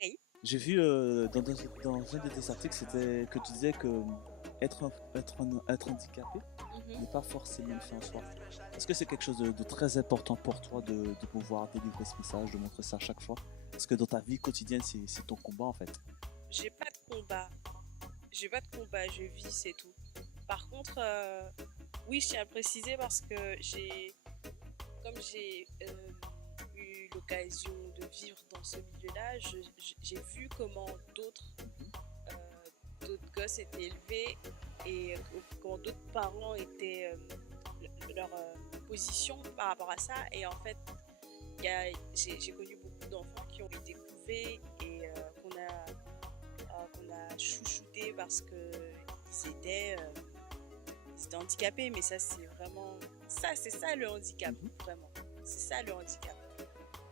Hey. J'ai vu dans un de tes articles, c'était que tu disais que être handicapé Mhm. n'est pas forcément une fin en soi. Est-ce que c'est quelque chose de très important pour toi de pouvoir délivrer ce message, de montrer ça à chaque fois? Parce que dans ta vie quotidienne, c'est ton combat en fait. J'ai pas de combat. J'ai pas de combat, je vis, c'est tout. Par contre, oui, je tiens à préciser parce que comme j'ai eu l'occasion de vivre dans ce milieu-là, j'ai vu comment d'autres gosses étaient élevés et comment d'autres parents étaient leur position par rapport à ça. Et en fait, j'ai connu beaucoup d'enfants qui ont été couvés et qu'on a chouchouté parce qu'ils étaient handicapés. Mais ça, c'est vraiment. C'est ça le handicap, vraiment. C'est ça le handicap.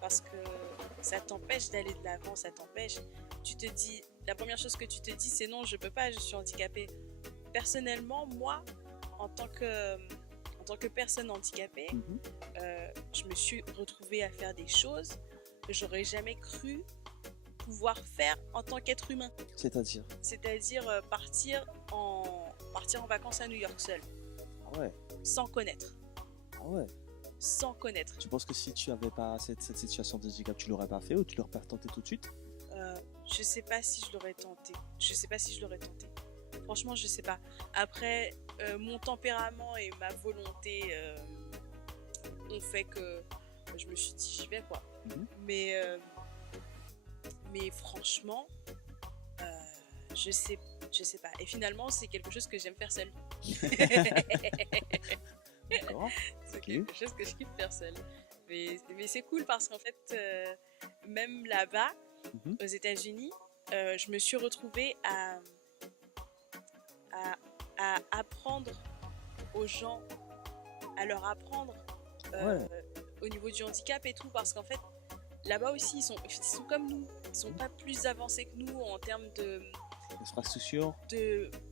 Parce que ça t'empêche d'aller de l'avant, ça t'empêche. Tu te dis, la première chose que tu te dis, c'est non, je peux pas, je suis handicapée. Personnellement, moi, en tant que personne handicapée, je me suis retrouvée à faire des choses que j'aurais jamais cru pouvoir faire en tant qu'être humain. C'est-à-dire partir en vacances à New York seul. Ah ouais. Sans connaître. Ah ouais. Sans connaître. Tu penses que si tu avais pas cette situation de handicap, tu l'aurais pas fait ou tu l'aurais pas tenté tout de suite? Je sais pas si je l'aurais tenté. Franchement, je sais pas. Après, mon tempérament et ma volonté ont fait que je me suis dit j'y vais quoi. Mais franchement, je sais pas. Et finalement, c'est quelque chose que j'aime faire seule. D'accord. C'est quelque chose que je kiffe faire seule. Mais c'est cool parce qu'en fait, même là-bas, aux États-Unis, je me suis retrouvée à apprendre aux gens, à leur apprendre au niveau du handicap et tout, parce qu'en fait, là-bas aussi, ils sont comme nous. Ils sont pas plus avancés que nous en termes infrastructure.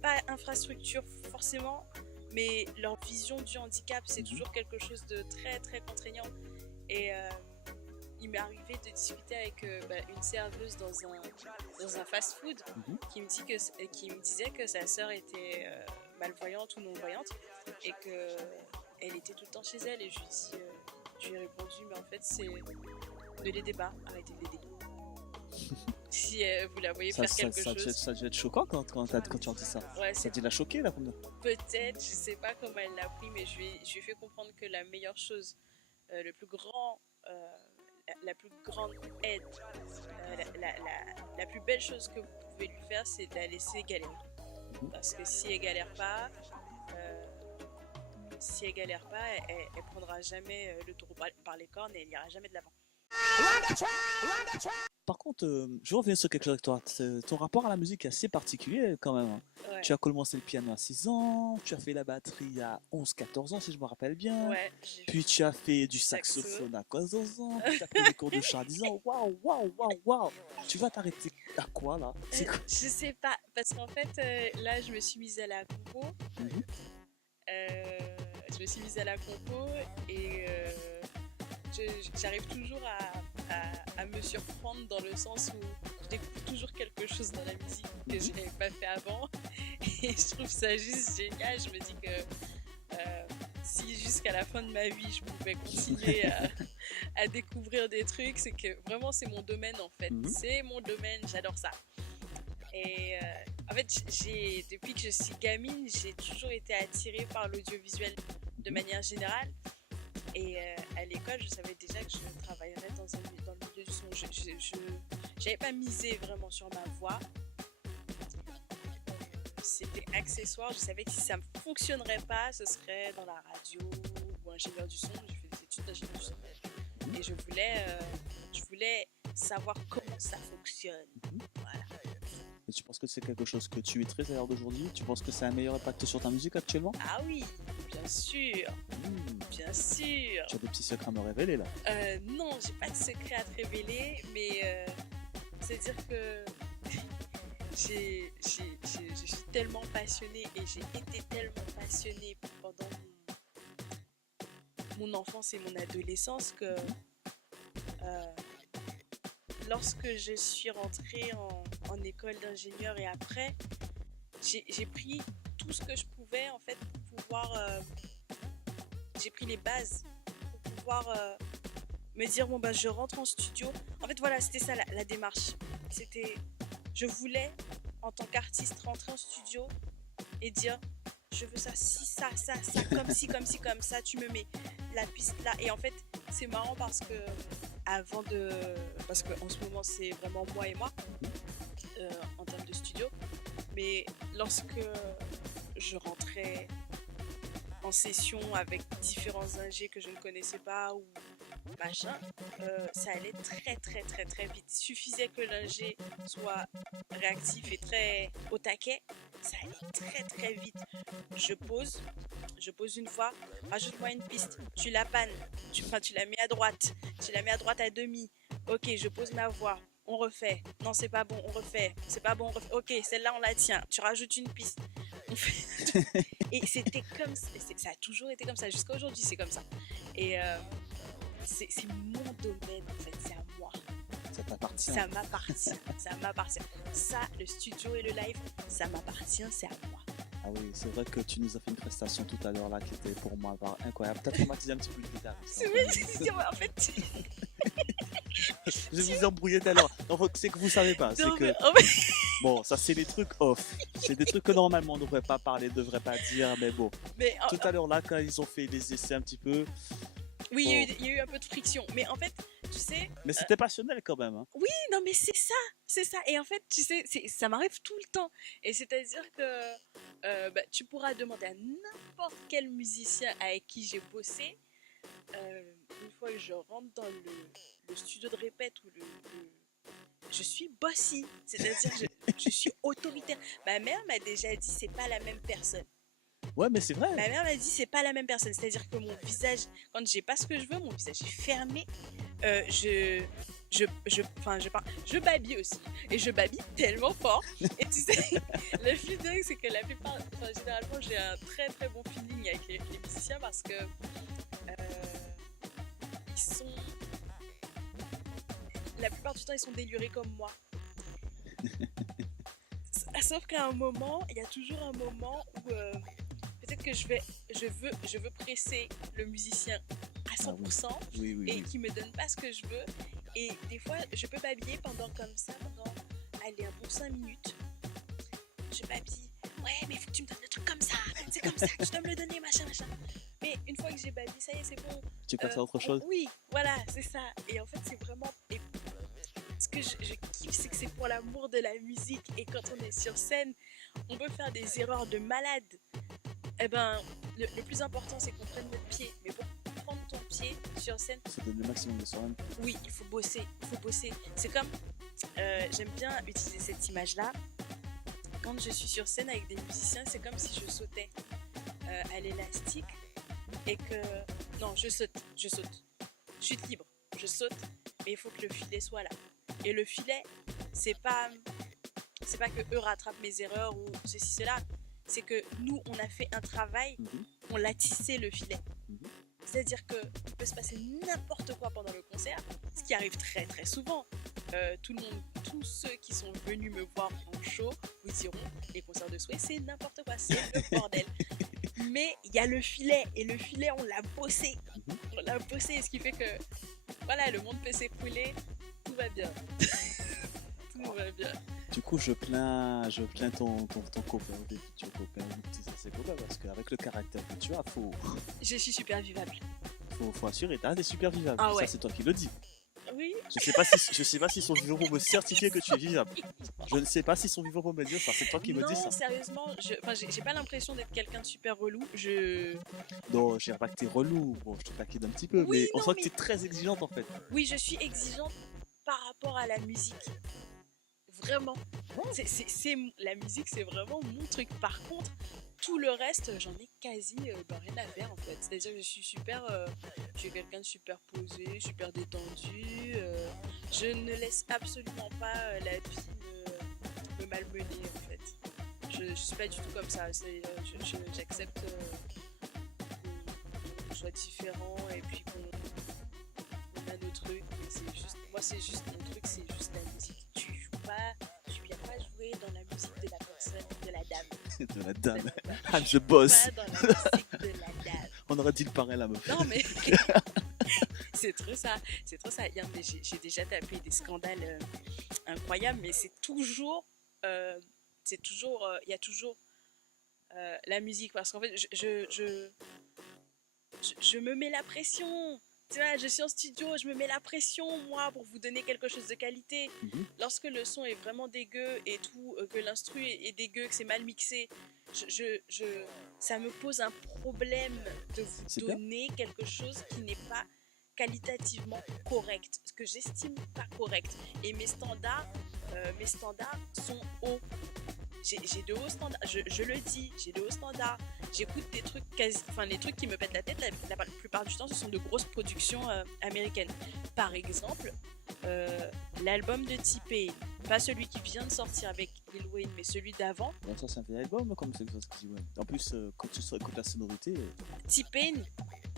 Pas infrastructure forcément, mais leur vision du handicap, c'est toujours quelque chose de très très contraignant. Et il m'est arrivé de discuter avec une serveuse dans un fast-food qui me disait que sa sœur était malvoyante ou non-voyante et qu'elle était tout le temps chez elle. Et je lui ai répondu, mais en fait, ne l'aidez pas, arrêtez de l'aider. Si vous la voyez faire quelque chose. Ça a dû être choquant quand tu as dit ça. Ouais, ça a dû la choquer là. Peut-être, je sais pas comment elle l'a pris, mais je lui ai fait comprendre que la meilleure chose, la plus grande aide, la plus belle chose que vous pouvez lui faire, c'est de la laisser galérer. Parce que si elle galère pas, elle prendra jamais le taureau par les cornes et elle n'ira jamais de l'avant. Par contre, je reviens sur quelque chose avec toi. Ton rapport à la musique est assez particulier quand même. Ouais. Tu as commencé le piano à 6 ans, tu as fait la batterie à 11-14 ans si je me rappelle bien. Ouais, puis tu as fait du saxophone à 15 ans, puis tu as pris des cours de chant à 10 ans. Waouh. Tu vas t'arrêter à quoi là? Je sais pas, parce qu'en fait, là, je me suis mise à la compo. Et j'arrive toujours à me surprendre dans le sens où je découvre toujours quelque chose dans la musique que je n'avais pas fait avant. Et je trouve ça juste génial. Je me dis que si jusqu'à la fin de ma vie, je pouvais continuer à découvrir des trucs, c'est que vraiment, c'est mon domaine en fait. C'est mon domaine, j'adore ça. Et en fait, depuis que je suis gamine, j'ai toujours été attirée par l'audiovisuel de manière générale. Et à l'école, je savais déjà que je travaillerais dans le milieu du son. Je n'avais pas misé vraiment sur ma voix. C'était accessoire. Je savais que si ça ne fonctionnerait pas, ce serait dans la radio ou ingénieur du son. J'ai fait des études d'ingénieur du son. Et je voulais savoir comment ça fonctionne. Voilà. Et tu penses que c'est quelque chose que tu maîtrises à l'heure d'aujourd'hui? Tu penses que ça a un meilleur impact sur ta musique actuellement? Ah oui, bien sûr. Bien sûr. Tu as des petits secrets à me révéler là? Non, j'ai pas de secret à te révéler, mais c'est-à-dire que je suis tellement passionnée et j'ai été tellement passionnée pendant mon enfance et mon adolescence que lorsque je suis rentrée en école d'ingénieur et après, j'ai pris tout ce que je pouvais en fait pour pouvoir. J'ai pris les bases pour pouvoir me dire bon bah je rentre en studio. En fait voilà, c'était ça la démarche. C'était, je voulais en tant qu'artiste rentrer en studio et dire je veux ça, si ça, comme ci, comme ci, comme ça, tu me mets la piste là. Et en fait, c'est marrant parce que parce qu'en ce moment c'est vraiment moi et moi en termes de studio. Mais lorsque je rentrais en session avec différents ingés que je ne connaissais pas ou machin, ça allait très très très très vite. Il suffisait que l'ingé soit réactif et très au taquet, ça allait très très vite. Je pose une fois, rajoute-moi une piste, tu la pannes, tu la mets à droite, tu la mets à droite à demi. Ok, je pose ma voix, on refait. Non, c'est pas bon, on refait. C'est pas bon, on refait. Ok, celle-là, on la tient. Tu rajoutes une piste. On fait... Et c'était comme ça. Ça a toujours été comme ça. Jusqu'à aujourd'hui, c'est comme ça. Et c'est mon domaine, en fait. C'est à moi. Ça t'appartient. Ça m'appartient. Ça m'appartient. Ça, le studio et le live, ça m'appartient. C'est à moi. Ah oui, c'est vrai que tu nous as fait une prestation tout à l'heure là qui était pour moi incroyable. T'as traumatisé un petit peu le guitariste. C'est vrai, en fait. Je vous ai embrouillé tout à l'heure. C'est que vous savez pas. Non, C'est que... Bon, ça c'est des trucs off. C'est des trucs que normalement on ne devrait pas parler, ne devrait pas dire, mais bon. Mais, tout à l'heure là, quand ils ont fait les essais un petit peu. Oui, bon. Il y a eu un peu de friction. Mais en fait, tu sais. Mais c'était passionnel quand même. Hein. Oui, non, mais c'est ça. C'est ça. Et en fait, tu sais, ça m'arrive tout le temps. Et c'est-à-dire que tu pourras demander à n'importe quel musicien avec qui j'ai bossé. Une fois que je rentre dans le studio de répète ou je suis bossy, c'est-à-dire je suis autoritaire. Ma mère m'a déjà dit c'est pas la même personne. Ouais, mais c'est vrai. Ma mère m'a dit c'est pas la même personne, c'est-à-dire que mon visage, quand j'ai pas ce que je veux, mon visage est fermé. Je babille aussi, et je babille tellement fort. Et tu sais, le feeling c'est que la plupart, généralement j'ai un très très bon feeling avec les musiciens parce que la plupart du temps ils sont délurés comme moi. Sauf qu'à un moment, il y a toujours un moment où peut-être que je veux presser le musicien à 100% et qu'il me donne pas ce que je veux. Et des fois, je peux babiller pendant allez, un bon 5 minutes. Je babille. Ouais, mais il faut que tu me donnes le truc comme ça. C'est comme ça que tu dois me le donner, machin. Mais une fois que j'ai babillé, ça y est, c'est bon. Tu passes à autre chose. Oui, voilà, c'est ça. Et en fait, c'est vraiment... ce que je kiffe, c'est que c'est pour l'amour de la musique. Et quand on est sur scène, on peut faire des erreurs de malade. Eh ben, le plus important, c'est qu'on prenne notre pied. Mais pour prendre ton pied sur scène... C'est donner le maximum de soi-même. Oui, il faut bosser. C'est comme... j'aime bien utiliser cette image-là. Quand je suis sur scène avec des musiciens, c'est comme si je sautais à l'élastique et que... Non, je saute. Chute libre, je saute, mais il faut que le filet soit là. Et le filet, c'est pas que eux rattrapent mes erreurs ou ceci, cela. C'est que nous, on a fait un travail, on l'a tissé le filet. C'est-à-dire qu'il peut se passer n'importe quoi pendant le concert, ce qui arrive très très souvent. Tous ceux qui sont venus me voir en show vous diront les concerts de Sway, c'est n'importe quoi, c'est le bordel. Mais il y a le filet, et le filet, on l'a bossé. On l'a bossé, ce qui fait que voilà, le monde peut s'écrouler, tout va bien. Tout va bien. Du coup, je plains ton copain, des futurs copains, c'est copains, parce qu'avec le caractère que tu as, Je suis super vivable. Faut assurer, t'es super vivable. Ah ouais. Ça, c'est toi qui le dis. Oui. Je sais pas s'ils sont vivants pour me certifier que tu es vivable. Je ne sais pas s'ils sont vivants pour me dire ça. C'est toi qui me dis ça. Non, sérieusement, j'ai pas l'impression d'être quelqu'un de super relou. Non, j'ai remarqué que t'es relou. Bon, je te taquine un petit peu, oui, mais on sent que t'es très exigeante en fait. Oui, je suis exigeante par rapport à la musique. Vraiment. La musique, c'est vraiment mon truc. Par contre, tout le reste, j'en ai quasi rien à faire en fait. C'est-à-dire que je suis quelqu'un de super posé, super détendu. Je ne laisse absolument pas la vie me malmener en fait. Je suis pas du tout comme ça. J'accepte qu'on soit différent et puis qu'on a nos trucs, mais c'est juste, moi c'est juste mon truc, c'est juste la musique. Tu viens pas jouer dans la musique de la personne, de la dame. De la De dame. la dame. Ah, Tu je joues bosse. pas dans la musique de la dame. On aurait dit le pareil la meuf. Non mais c'est trop ça, c'est trop ça. J'ai déjà tapé des scandales incroyables, mais euh, il y a toujours la musique parce qu'en fait, je me mets la pression. Tu vois, je suis en studio, je me mets la pression, moi, pour vous donner quelque chose de qualité. Mhm. Lorsque le son est vraiment dégueu et tout, que l'instru est dégueu, que c'est mal mixé, ça me pose un problème de vous C'est bien. donner quelque chose qui n'est pas qualitativement correct, ce que j'estime pas correct. Et mes standards sont hauts. J'ai de hauts standards, je le dis, j'ai de hauts standards. J'écoute des trucs les trucs qui me pètent la tête, la plupart du temps, ce sont de grosses productions américaines. Par exemple, l'album de T-Pain, pas celui qui vient de sortir avec Lil Wayne, mais celui d'avant. Bon, ça, c'est un vieil album, comme c'est ça se dit, ouais. En plus, quand tu écoutes la sonorité, T-Pain,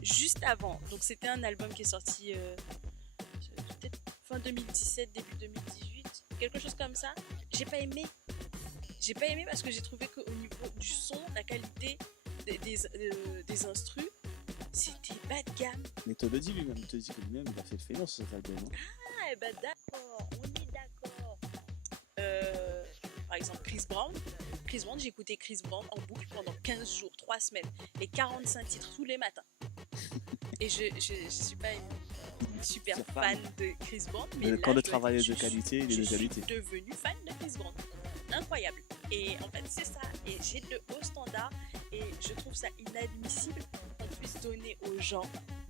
juste avant, donc c'était un album qui est sorti peut-être fin 2017, début 2018, quelque chose comme ça. J'ai pas aimé. J'ai pas aimé parce que j'ai trouvé qu'au niveau du son, la qualité des instrus, c'était bas de gamme. mais te le dit lui-même, il te dit que lui-même, il a fait fainéant sur cet album. Hein. Ah, et bah d'accord, on est d'accord. Par exemple, Chris Brown. Chris Brown, j'ai écouté Chris Brown en boucle pendant 15 jours, 3 semaines, les 45 titres tous les matins. Et je suis pas une super C'est fan de Chris Brown, mais là, Quand le je dois travail dire, est de qualité, il est je de suis qualité. devenue fan de Chris Brown. Incroyable. Et en fait, c'est ça. Et j'ai de hauts standards. Et je trouve ça inadmissible qu'on puisse donner aux gens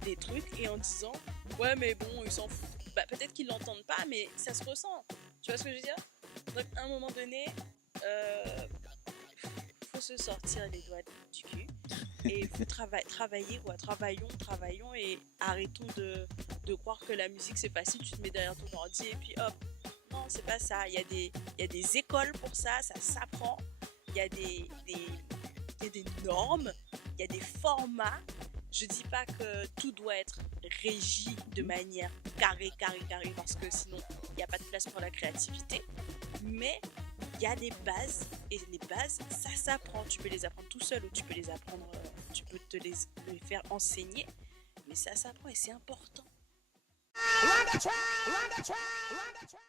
des trucs et en disant ouais, mais bon, ils s'en foutent. Bah, peut-être qu'ils l'entendent pas, mais ça se ressent. Tu vois ce que je veux dire? Donc, à un moment donné, faut se sortir les doigts du cul. Et faut travailler, quoi. Travaillons et arrêtons de croire que la musique c'est facile. Tu te mets derrière ton ordi et puis hop. Non, c'est pas ça. Il y a des écoles pour ça, ça s'apprend. Il y a il y a des normes, il y a des formats. Je dis pas que tout doit être régi de manière carrée, parce que sinon il n'y a pas de place pour la créativité. Mais il y a des bases, et les bases, ça s'apprend. Tu peux les apprendre tout seul ou tu peux les apprendre, tu peux les faire enseigner. Mais ça s'apprend et c'est important. Run the track, run the track, run the track.